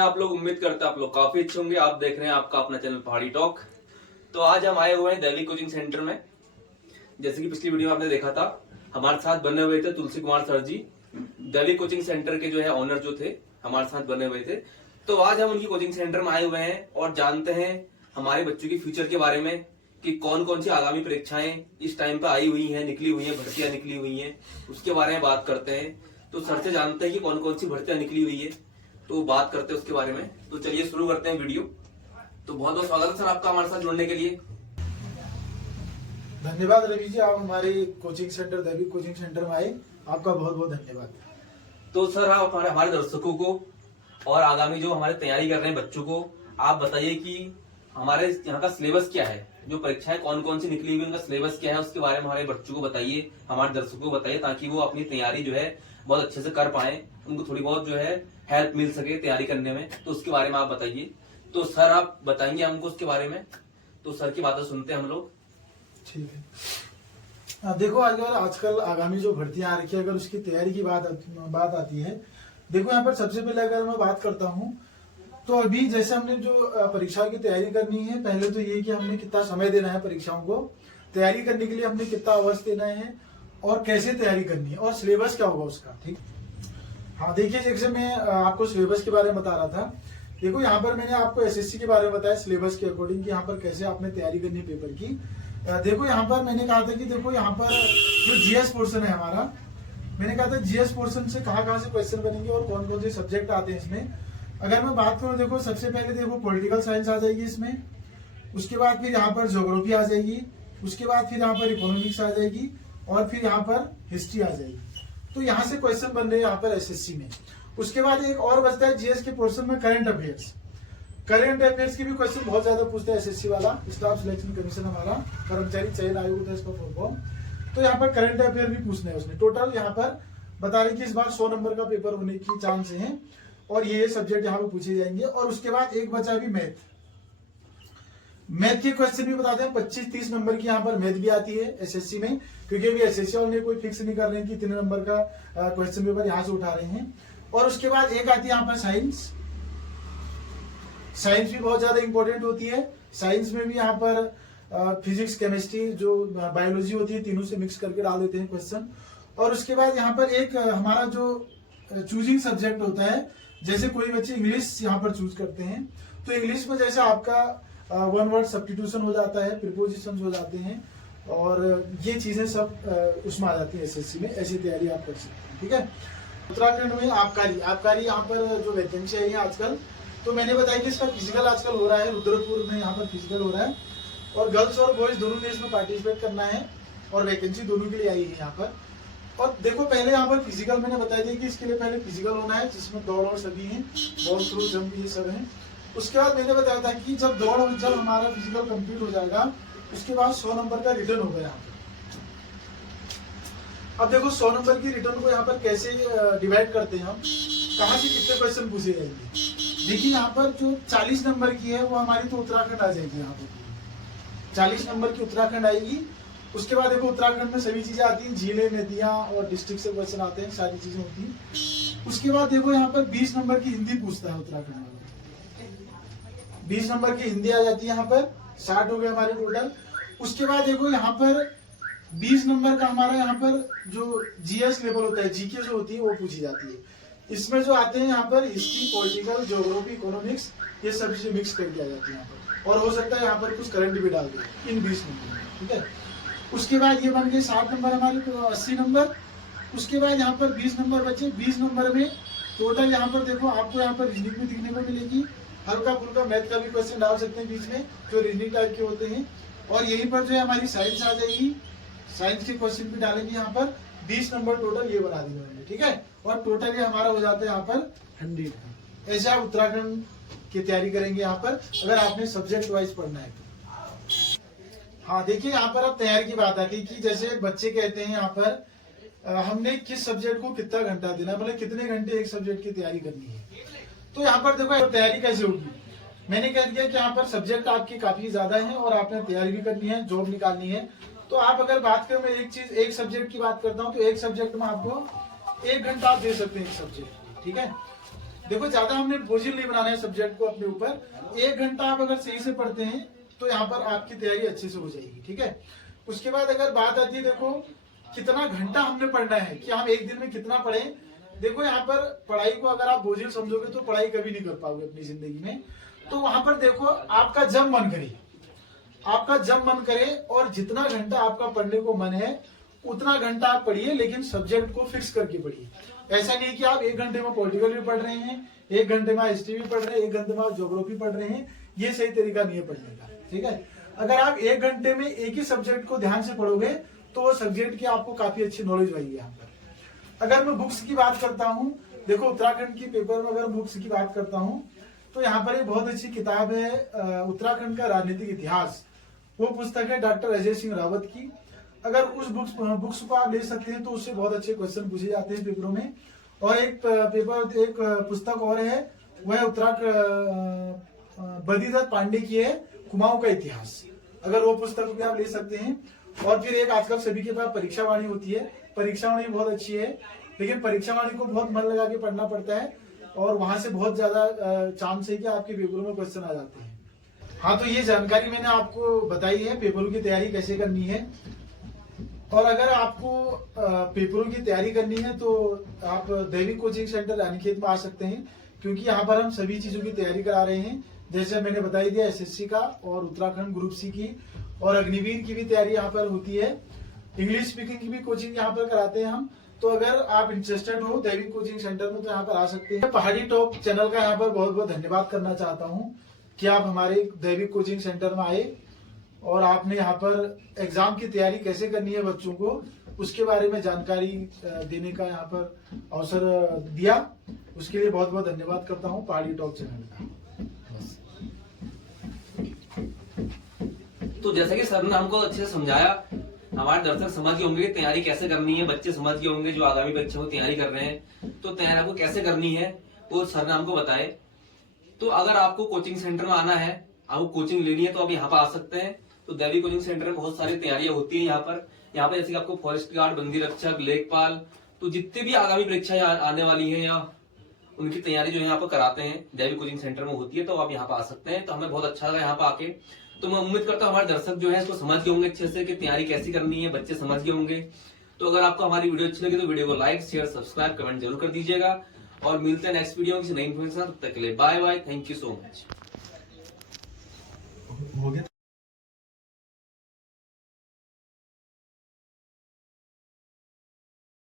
हैं आप लोग? उम्मीद करते हैं आप लोग काफी अच्छे होंगे। आप देख रहे हैं आपका अपना चैनल पहाड़ी टॉक। तो आज हम आए हुए हैं दैविक कोचिंग सेंटर में। जैसे कि पिछली वीडियो में आपने देखा था, हमारे साथ बने हुए थे तुलसी कुमार सर जी, दैविक कोचिंग सेंटर के जो है ऑनर जो थे, हमारे साथ बने हुए थे। तो आज हम उनकी कोचिंग सेंटर में आए हुए हैं और जानते हैं हमारे बच्चों की फ्यूचर के बारे में कि कौन कौन सी आगामी परीक्षाएं इस टाइम पे आई हुई हैं, निकली हुई हैं, भर्तियां निकली हुई हैं, उसके बारे में बात करते हैं। तो सर से जानते हैं कि कौन कौन सी भर्तियां निकली हुई है, तो बात करते हैं उसके बारे में। तो चलिए शुरू करते हैं वीडियो। तो बहुत बहुत स्वागत है सर आपका हमारे साथ जुड़ने के लिए। धन्यवाद रवि जी, आप हमारे कोचिंग सेंटर दैविक कोचिंग सेंटर में आए, आपका बहुत बहुत धन्यवाद। तो सर आप हमारे दर्शकों को और आगामी जो हमारे तैयारी कर रहे हैं बच्चों को आप बताइए कि हमारे यहाँ का सिलेबस क्या है, जो परीक्षाएं कौन कौन सी निकली हुई उनका सिलेबस क्या है, उसके बारे में हमारे बच्चों को बताइए, हमारे दर्शकों को बताइए, ताकि वो अपनी तैयारी जो है बहुत अच्छे से कर पाए, उनको थोड़ी बहुत जो है हेल्प मिल सके तैयारी करने में। तो उसके बारे में आप बताइए। तो सर आप बताएंगे हमको उसके बारे में, तो सर की बातें सुनते हैं हम लोग। ठीक है। देखो आजकल आगामी जो भर्तियां आ रखी है, अगर उसकी तैयारी की बात आती है, देखो यहाँ पर सबसे पहले अगर मैं बात करता हूँ तो अभी जैसे हमने जो परीक्षा की तैयारी करनी है, पहले तो ये कि हमने कितना समय देना है परीक्षाओं को तैयारी करने के लिए, हमने कितना आवर्स देना है और कैसे तैयारी करनी है और सिलेबस क्या होगा उसका। ठीक, हाँ देखिए, जैसे मैं आपको सिलेबस के बारे में बता रहा था, देखो यहाँ पर मैंने आपको एसएससी के बारे में बताया सिलेबस के अकॉर्डिंग कि यहाँ पर कैसे आपने तैयारी करनी है पेपर की। देखो यहाँ पर मैंने कहा था कि देखो यहाँ पर जो जीएस पोर्शन है हमारा, मैंने कहा था जीएस पोर्शन से कहाँ से क्वेश्चन बनेंगे और कौन कौन से सब्जेक्ट आते हैं इसमें। अगर मैं बात करूँ, देखो सबसे पहले देखो पॉलिटिकल साइंस आ जाएगी इसमें, उसके बाद फिर यहाँ पर ज्योग्राफी आ जाएगी, उसके बाद फिर यहाँ पर इकोनॉमिक्स आ जाएगी और फिर यहाँ पर हिस्ट्री आ जाएगी। तो यहाँ से क्वेश्चन बन रहे हैं यहाँ पर एसएससी में। उसके बाद एक और बचता है जीएस के पोर्शन में करंट अफेयर्स। करंट अफेयर्स की भी क्वेश्चन बहुत ज्यादा पूछता है एसएससी वाला, स्टाफ सिलेक्शन कमीशन हमारा, कर्मचारी चयन आयोग होता है इसका फुल फॉर्म। तो यहाँ पर करंट अफेयर भी पूछना है उसने। टोटल यहाँ पर बता रहे कि इस बार 100 नंबर का पेपर होने की चांस है और ये सब्जेक्ट यहाँ पे पूछे जाएंगे। और उसके बाद एक बचा भी मैथ के क्वेश्चन भी बताते हैं। 25-30 नंबर की यहाँ पर मैथ भी आती है एसएससी में, क्योंकि अभी एसएससी वाले कोई फिक्स नहीं कर रहे हैं कि इतने नंबर का क्वेश्चन पेपर यहाँ से उठा रहे हैं। और उसके बाद एक आती है यहाँ पर साइंस। साइंस भी बहुत ज्यादा इंपॉर्टेंट होती है। साइंस में भी यहाँ पर फिजिक्स, केमिस्ट्री, जो बायोलॉजी होती है, तीनों से मिक्स करके डाल देते हैं क्वेश्चन। और उसके बाद यहाँ पर एक हमारा जो चूजिंग सब्जेक्ट होता है, जैसे कोई बच्चे इंग्लिश यहाँ पर चूज करते हैं, तो इंग्लिश में जैसे आपका वन वर्ड सब्स्टिट्यूशन हो जाता है, प्रीपोजिशन हो जाते हैं और ये चीजें सब उसमें आ जाती है एसएससी में। ऐसी तैयारी आप कर सकते हैं। ठीक है। उत्तराखंड में आबकारी यहाँ पर जो वैकेंसी आई है आजकल, तो मैंने बताया कि इसका फिजिकल आजकल हो रहा है, रुद्रपुर में यहाँ पर फिजिकल हो रहा है और गर्ल्स और बॉयज दोनों ने इसमें पार्टिसिपेट करना है और वैकेंसी दोनों के लिए आई है यहाँ पर। और देखो पहले यहाँ पर फिजिकल मैंने बताया था कि इसके लिए पहले फिजिकल होना है, जिसमें दौड़ और सभी हैं, बॉल थ्रो, जंप, ये सब है। उसके बाद मैंने बताया था कि जब हमारा फिजिकल कंप्लीट हो जाएगा, उसके बाद 100 नंबर का रिटर्न होगा यहाँ पर। अब देखो 100 नंबर की रिटर्न को यहाँ पर कैसे डिवाइड करते हैं हम, कहाँ से कितने क्वेश्चन पूछे जाएंगे। देखिए यहाँ पर जो 40 नंबर की है वो हमारी तो उत्तराखंड आ जाएगी। यहाँ पर 40 नंबर की उत्तराखंड आएगी। उसके बाद देखो उत्तराखंड में सभी चीजें आती हैं, झीलें, नदियां और डिस्ट्रिक्ट से क्वेश्चन आते हैं, सारी चीजें होती हैं। उसके बाद देखो यहाँ पर 20 नंबर की हिंदी पूछता है उत्तराखंड वाला। 20 नंबर की हिंदी आ जाती है यहाँ पर, 60 हो गए हमारे टोटल। उसके बाद देखो यहाँ पर 20 नंबर का हमारा यहाँ पर जो जीएस लेवल होता है, जीके जो होती है वो पूछी जाती है। इसमें जो आते हैं यहाँ पर हिस्ट्री, पॉलिटिकल, ज्योग्राफी, इकोनॉमिक्स, ये सब चीजें मिक्स करके आ जाती है यहाँ पर। और हो सकता है यहाँ पर कुछ करंट भी डाल दे इन 20 नंबर में। ठीक है। उसके बाद ये बन गए 60 नंबर हमारे, तो 80 नंबर। उसके बाद यहाँ पर 20 नंबर बचे। 20 नंबर में टोटल यहाँ पर देखो आपको यहाँ पर रीजनिंग भी दिखने को मिलेगी, हल्का फुल्का मैथ का भी क्वेश्चन डाल सकते हैं बीच में, जो रीजनिंग टाइप के होते हैं। और यहीं पर जो है हमारी साइंस आ जाएगी, साइंस के क्वेश्चन भी डालेंगे यहाँ पर। 20 नंबर टोटल ये बना दिए मैंने। ठीक है। और टोटल ये हमारा हो जाता है यहाँ पर 100। ऐसे आप उत्तराखंड की तैयारी करेंगे यहाँ पर, अगर आपने सब्जेक्ट वाइज पढ़ना है तो। हाँ देखिए यहाँ पर अब तैयारी की बात आती है कि जैसे बच्चे कहते हैं यहाँ पर हमने किस सब्जेक्ट को कितना घंटा देना, मतलब कितने घंटे एक सब्जेक्ट की तैयारी करनी है। तो यहाँ पर देखो तैयारी कैसे होगी, मैंने कह दिया कि यहाँ पर सब्जेक्ट आपके काफी ज्यादा हैं और आपने तैयारी भी करनी है, जॉब निकालनी है। तो आप अगर बात करें, मैं एक सब्जेक्ट की बात करता हूँ, तो एक सब्जेक्ट में आपको 1 घंटा आप दे सकते हैं एक सब्जेक्ट। ठीक है। देखो ज्यादा हमने बोझिल नहीं बनाना है सब्जेक्ट को अपने ऊपर। 1 घंटा आप अगर सही से पढ़ते हैं तो यहाँ पर आपकी तैयारी अच्छे से हो जाएगी, ठीक है। उसके बाद अगर बात आती है, देखो कितना घंटा हमने पढ़ना है, कि हम एक दिन में कितना पढ़ें। देखो यहाँ पर पढ़ाई को अगर आप बोझिल समझोगे तो पढ़ाई कभी नहीं कर पाओगे अपनी जिंदगी में। तो वहां पर देखो आपका जब मन करे, आपका जब मन करे और जितना घंटा आपका पढ़ने को मन है उतना घंटा आप पढ़िए, लेकिन सब्जेक्ट को फिक्स करके पढ़िए। ऐसा नहीं कि आप 1 घंटे में पॉलिटिकल भी पढ़ रहे हैं, 1 घंटे में हिस्ट्री भी पढ़ रहे हैं, 1 घंटे में आप ज्योग्राफी पढ़ रहे हैं। ये सही तरीका नहीं है पढ़ने का, ठीक है। अगर आप 1 घंटे में एक ही सब्जेक्ट को ध्यान से पढ़ोगे तो वो सब्जेक्ट की आपको काफी अच्छी नॉलेज आएगी यहाँ पर। अगर मैं बुक्स की बात करता हूँ, देखो उत्तराखंड की पेपर में अगर बुक्स की बात करता हूँ तो यहाँ पर एक बहुत अच्छी किताब है उत्तराखंड का राजनीतिक इतिहास। वो पुस्तक है डॉक्टर अजय सिंह रावत की। अगर उस बुक्स को आप ले सकते हैं तो उससे बहुत अच्छे क्वेश्चन पूछे जाते हैं पेपरों में। और एक पुस्तक और है, वह है बद्रीदत्त पांडे की है, कुमाऊं का इतिहास। अगर वो पुस्तक भी आप ले सकते हैं। और फिर एक आजकल सभी के पास परीक्षा वाणी होती है, परीक्षा वाणी बहुत अच्छी है, लेकिन परीक्षा वाणी को बहुत मन लगा के पढ़ना पड़ता है और वहां से बहुत ज्यादा चांस है कि आपके पेपरों में क्वेश्चन आ जाते हैं। हाँ, तो ये जानकारी मैंने आपको बताई है पेपरों की तैयारी कैसे करनी है। और अगर आपको पेपरों की तैयारी करनी है तो आप दैविक कोचिंग सेंटर रानीखेत में आ सकते हैं, क्योंकि यहाँ पर हम सभी चीजों की तैयारी करा रहे हैं। जैसे मैंने बताई दिया एसएससी का और उत्तराखंड ग्रुप सी की और अग्निवीर की भी तैयारी यहाँ पर होती है। इंग्लिश स्पीकिंग की भी कोचिंग यहाँ पर कराते हैं हम। तो अगर आप इंटरेस्टेड हो दैविक कोचिंग सेंटर में तो यहाँ पर आ सकते हैं। पहाड़ी टॉक चैनल का यहाँ पर बहुत बहुत धन्यवाद करना चाहता हूँ कि आप हमारे दैविक कोचिंग सेंटर में आए और आपने यहाँ पर एग्जाम की तैयारी कैसे करनी है बच्चों को, उसके बारे में जानकारी देने का यहाँ पर अवसर दिया। उसके लिए बहुत बहुत धन्यवाद करता हूँ पहाड़ी टॉक चैनल का। तो जैसा कि सर ने हमको अच्छे से समझाया, हमारे दर्शक समझ गए होंगे कि तैयारी कैसे करनी है, बच्चे समझ गए होंगे जो आगामी परीक्षा को तैयारी कर रहे हैं, तो तैयारी आपको कैसे करनी है वो सर ने हमको बताए। तो अगर आपको कोचिंग सेंटर में आना है, आपको कोचिंग लेनी है, तो आप यहाँ पर आ सकते हैं। तो दैविक कोचिंग सेंटर में बहुत सारी तैयारियां होती है यहाँ पर जैसे कि आपको फॉरेस्ट गार्ड, बंदी रक्षक, लेखपाल, तो जितनी भी आगामी परीक्षाएं आने वाली है या उनकी तैयारी जो यहाँ पर कराते हैं दैविक कोचिंग सेंटर में होती है, तो आप यहाँ पर आ सकते हैं। तो हमें बहुत अच्छा लगा यहाँ पर आके। तो मैं उम्मीद करता हूँ हमारे दर्शक जो है इसको समझ गए होंगे अच्छे से कि तैयारी कैसी करनी है, बच्चे समझ गए होंगे। तो अगर आपको हमारी वीडियो अच्छी लगी तो वीडियो को लाइक, शेयर, सब्सक्राइब, कमेंट जरूर कर दीजिएगा। और मिलते हैं नेक्स्ट वीडियो में किसी नई इन्फॉर्मेशन। तब तक के लिए bye bye, thank you so much. हो गया।